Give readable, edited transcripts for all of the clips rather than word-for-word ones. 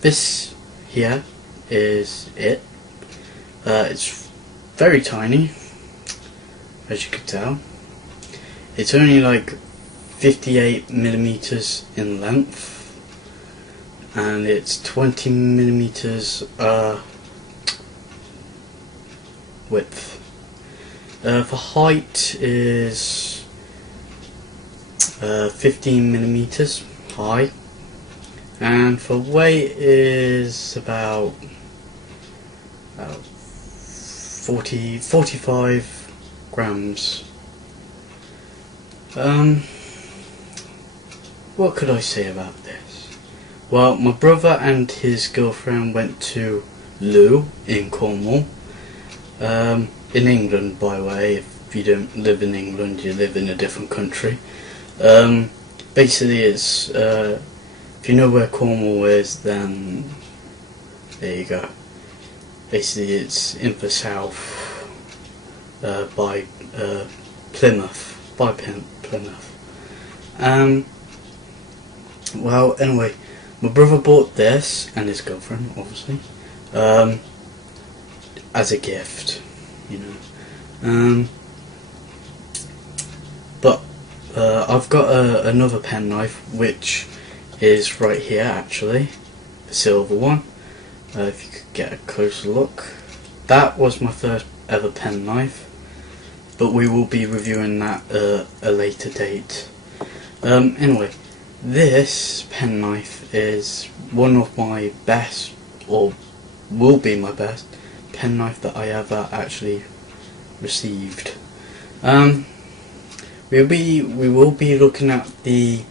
this here is it. It's very tiny, as you can tell. It's only like 58 millimeters in length, and it's 20 millimeters width. For height is 15 millimeters high, and for weight is about 45 grams. What could I say about this? Well, my brother and his girlfriend went to Loo in Cornwall, in England, by the way. If you don't live in England, you live in a different country. Basically, it's if you know where Cornwall is, then there you go. Basically, it's in the south, by Plymouth, Plymouth. Well, anyway, my brother bought this, and his girlfriend, obviously, as a gift, you know. But I've got another penknife, which is right here, actually, the silver one. If you could get a closer look, that was my first ever penknife, but we will be reviewing that at a later date. Anyway, this penknife is one of my best, or will be my best, penknife that I ever actually received. We will be looking at the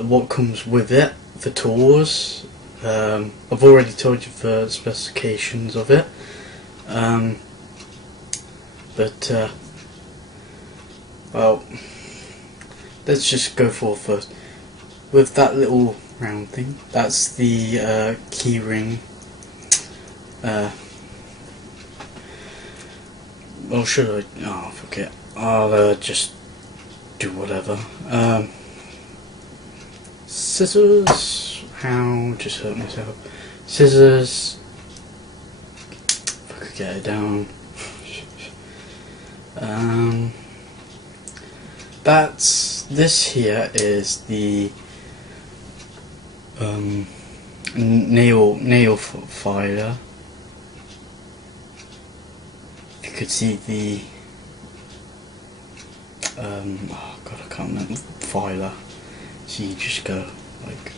what comes with it, the tools. I've already told you the specifications of it, but well, let's just go for first with that little round thing. That's the key ring. Or should I? Oh, forget. I'll just do whatever. Scissors. How? Just hurt myself. Scissors. If I could get it down. This here is the nail filer. If you could see the oh god, I can't remember, filer. So you just go like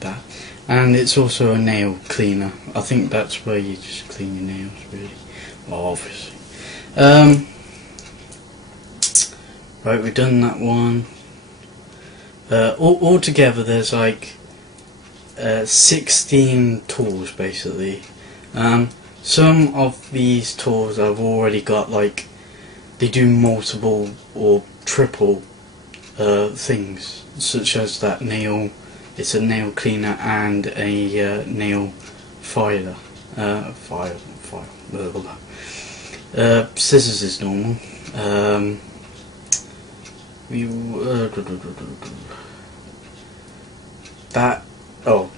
that, and it's also a nail cleaner. I think that's where you just clean your nails, really. Well, obviously. Right, we've done that one. All together there's like 16 tools basically. Some of these tools I've already got, like they do multiple or triple things, such as that nail. It's a nail cleaner and a nail filer. Blah, blah, blah. Scissors is normal.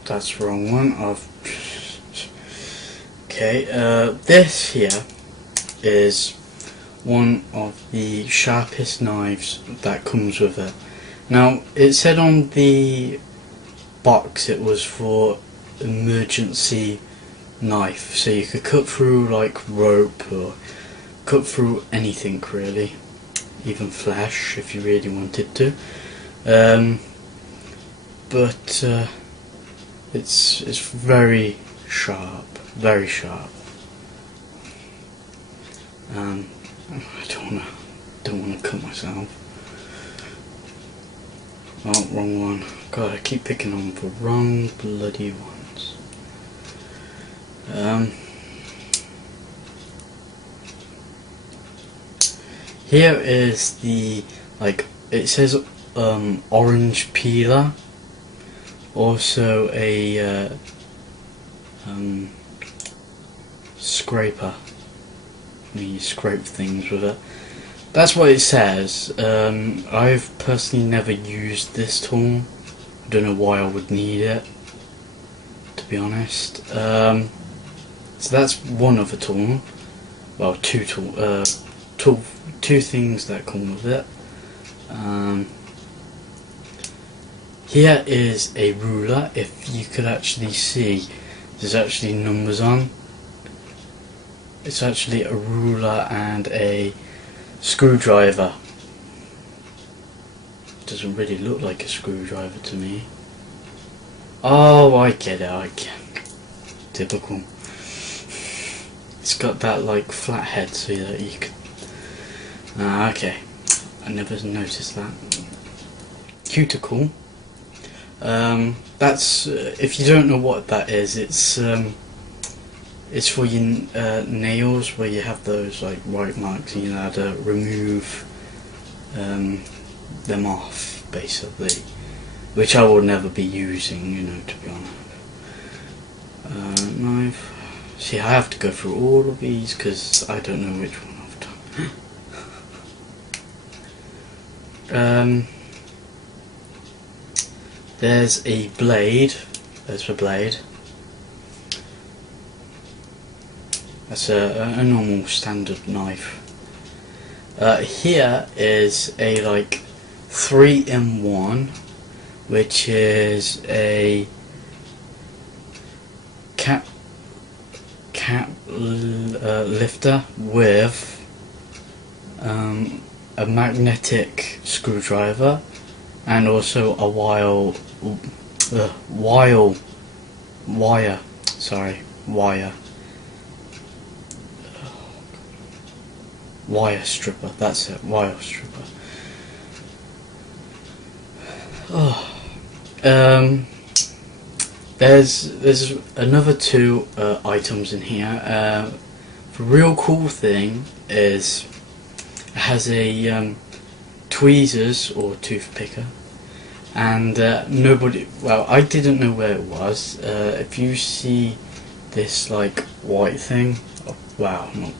That's the wrong one. Okay, this here is one of the sharpest knives that comes with it. Now, it said on the box it was for emergency knife, so you could cut through like rope or cut through anything really, even flesh if you really wanted to. But it's very sharp, very sharp. I don't wanna cut myself. Oh, wrong one. God, I keep picking on the wrong bloody ones. Here is the, it says orange peeler, also a scraper. You scrape things with it. That's what it says. I've personally never used this tool, I don't know why I would need it, to be honest. So that's one other tool. Well, two things that come with it. Here is a ruler. If you could actually see, there's actually numbers on. It's actually a ruler and a screwdriver. Doesn't really look like a screwdriver to me. Oh, I get it, I get it. Typical. It's got that like flat head so that you could... okay. I never noticed that. Cuticle. That's if you don't know what that is, it's for your nails where you have those like white marks, and you know how to remove them off, basically, which I will never be using, you know, to be honest. Knife. See, I have to go through all of these because I don't know which one I've done. There's a blade. There's the blade. That's a normal standard knife. Here is a like 3-in-1, which is a cap lifter with a magnetic screwdriver and also a wire. Wire stripper. That's it. Wire stripper. Oh. There's another two items in here. The real cool thing is it has a tweezers or toothpicker, and well, I didn't know where it was. If you see this like white thing, wow, not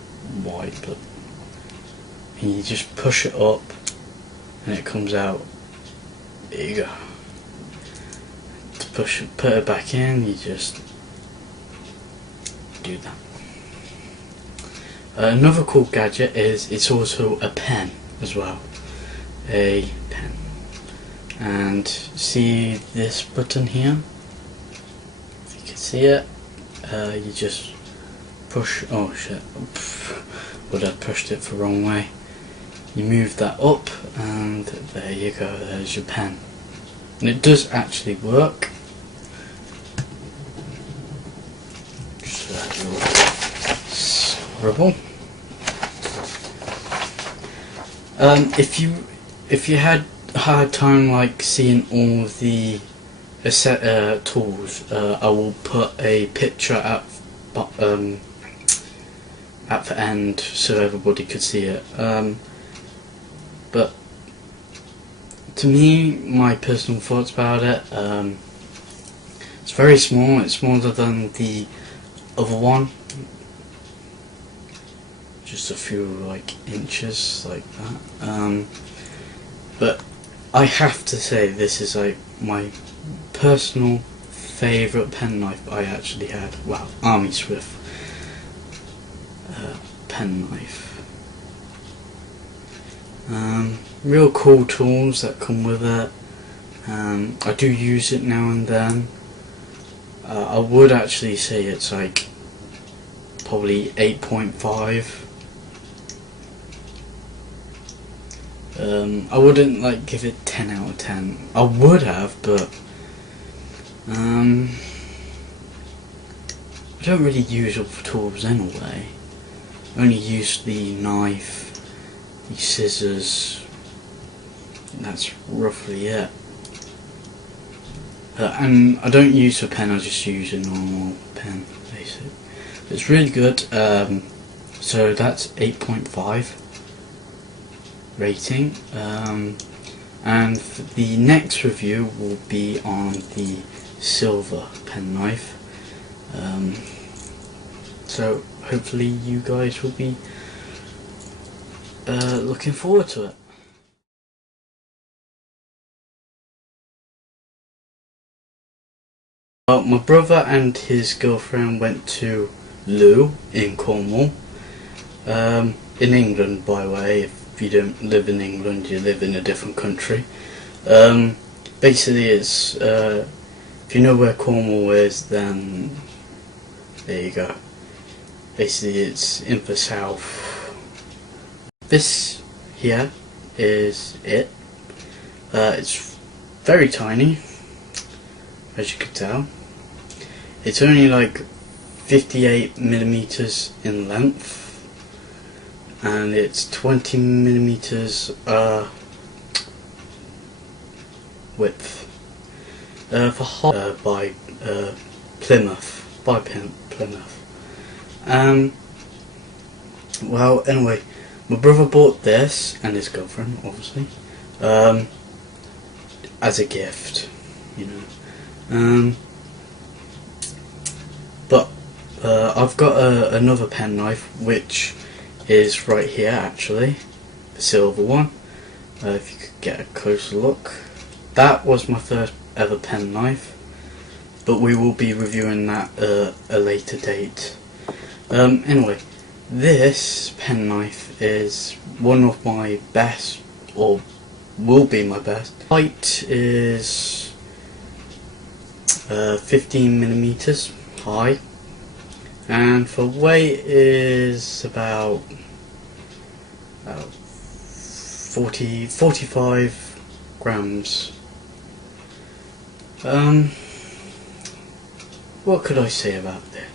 white, but you just push it up and it comes out. There you go. To put it back in, you just do that. Another cool gadget is it's also a pen as well. A pen. And see this button here? If you can see it, you just push. Oh shit! Would I pushed it the wrong way? You move that up, and there you go. There's your pen, and it does actually work. Just your scribble. If you had a hard time like seeing all of the tools, I will put a picture at the end so everybody could see it. But to me, my personal thoughts about it, it's very small. It's smaller than the other one, just a few like inches like that. But I have to say this is like my personal favourite penknife I actually had. Wow, Army Swift penknife. Real cool tools that come with it. I do use it now and then. I would actually say it's like probably 8.5. I wouldn't like give it 10 out of 10. I would have, but I don't really use up tools anyway. I only use the knife, the scissors, and that's roughly it. And I don't use a pen, I just use a normal pen, basically. It's really good. So that's 8.5 rating. And the next review will be on the silver penknife. So hopefully you guys will be looking forward to it. Well, my brother and his girlfriend went to Loo in Cornwall, in England, by the way. If you don't live in England, you live in a different country. Basically, it's if you know where Cornwall is, then there you go. Basically, it's in the south. This here is it. It's very tiny, as you could tell. It's only like 58 millimeters in length, and it's 20 millimeters width. For height by Plymouth, Plymouth. Well, anyway, my brother bought this, and his girlfriend, obviously, as a gift, you know. But I've got another penknife, which is right here, actually, the silver one. If you could get a closer look, that was my first ever penknife, but we will be reviewing that at a later date. Anyway, this penknife is one of my best, or will be my best. Height is 15 millimeters high, and for weight is about 45 grams. What could I say about this?